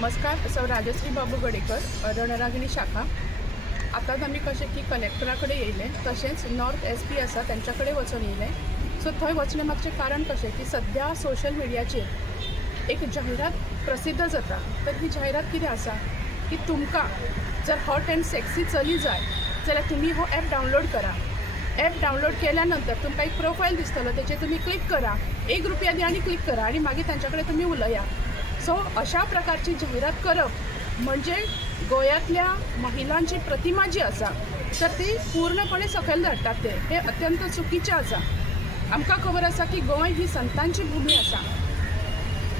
नमस्कार, सौ राजश्री बाबू गडेकर, रणरागिणी शाखा। आताच आम्ही कशें की कलेक्टराकडे येयले, तशेंच नॉर्थ SP आसा त्यांच्याकडे वचून येयले। सो थंय वचणे मागचे कारण कशें की सध्या सोशल मिडियाचेर एक जाहिरात प्रसिद्ध जाता। तर ही जाहिरात कितें आसा की तुमकां जर हॉट एंड सेक्सी चली जाय जाल्यार तुम्ही हो ॲप डावनलोड करा। ॲप डावनलोड केल्यानंतर तुमकां एक प्रोफाईल दिसतलो, तेचेर तुम्ही क्लिक करा, ₹1 दी आनी क्लिक करा आणि मागीर तांच्याकडे तुम्ही उलया। सो अशा प्रकारची जाहिरात करप म्हणजे गोयातल्या महिलांची प्रतिमा जी आसा तर ती पूर्णपणे सकयल धाडटात। हे अत्यंत चुकीचे आसा। आमकां खबर आसा की गोंय ही संतांची भूमी आसा।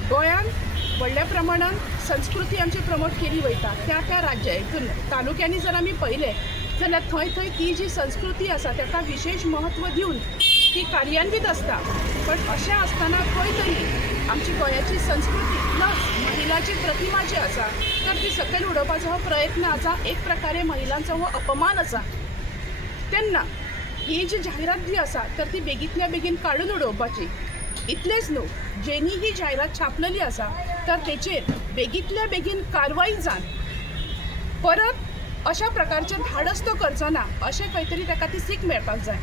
गोंयांत व्हडल्या प्रमाणात संस्कृती आमची प्रमोट केली वयता। त्या राज्या हितून तालुक्यांनी जर आमी पळयले जाल्यार थंय ती जी संस्कृती आसा ताका विशेष महत्व दिवन ती कार्यान्वित आसता। पण अशें आसतना खंय तरी आमची गोंयाची संस्कृती प्लस महिलाची प्रतिमा जी आसा तर ती सकयल उडोवपाचो हो प्रयत्न आसा। एक प्रकारे महिलांचो हो अपमान आसा। तेन्ना ही जी जाहिरात जी आसा तर ती बेगींतल्या बेगीन काडून उडोवपाची। इतलेंच न्हू, जेनी ही जाहिरात छापलेली आसा तर तेचेर बेगींतल्या बेगीन कारवाई जावन परत अशा प्रकारचे धाडस तो करचो ना, अशें खंय तरी ताका ती सीख मेळपाक जाय।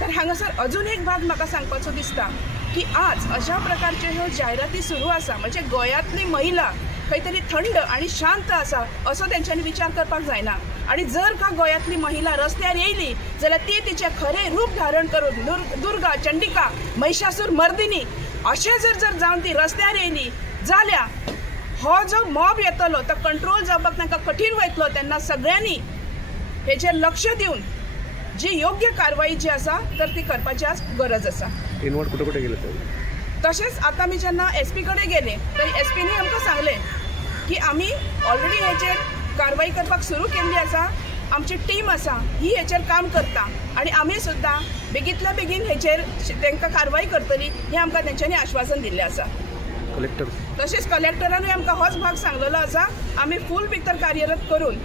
तर हांगासर अजून एक भाग म्हाका सांगपाचो दिसता की आज अशा प्रकारचे ह्यो जाहिराती सुरू आसा म्हणजे गोंयांतली महिला खंय तरी थंड आणि शांत आसा असो तेंच्यांनी विचार करपाक जायना। आणि जर का गोंयांतली महिला रस्त्यार येयली जाल्यार ती तिचे खरे रूप धारण करून दुर्गा, चंडिका, महिषासूर मर्दिनी अशें जर जावन ती रस्त्यार येयली जाल्यार हो जो मॉब येतलो तो कंट्रोल जावपाक तांकां कठीण वयतलो। तेन्ना सगळ्यांनी हेचेर लक्ष दिवन जी योग्य कारवाई जी आसा तर ती करपाची आज गरज आसा। इनवर्ड कुठे गेले तशेंच आता आमी जेन्ना SP कडेन गेले तर SPनी आमकां सांगले की आमी ऑलरेडी हेचेर कारवाई करपाक सुरू केल्ली आसा। आमची टीम आसा ही हेचेर काम करता आणि आमी सुद्दां बेगींतल्या बेगीन हेचेर तांकां कारवाई करतली हें आमकां तेंच्यांनी आश्वासन दिल्लें आसा। कलेक्टर तशेंच कलेक्टरानूय आमकां होच भाग सांगलेलो आसा। आमी फूल भितर कार्यरत करून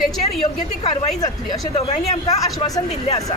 तेचेर योग्य ती कारवाई जातली अशें दोगांयनी आमकां आश्वासन दिल्लें आसा।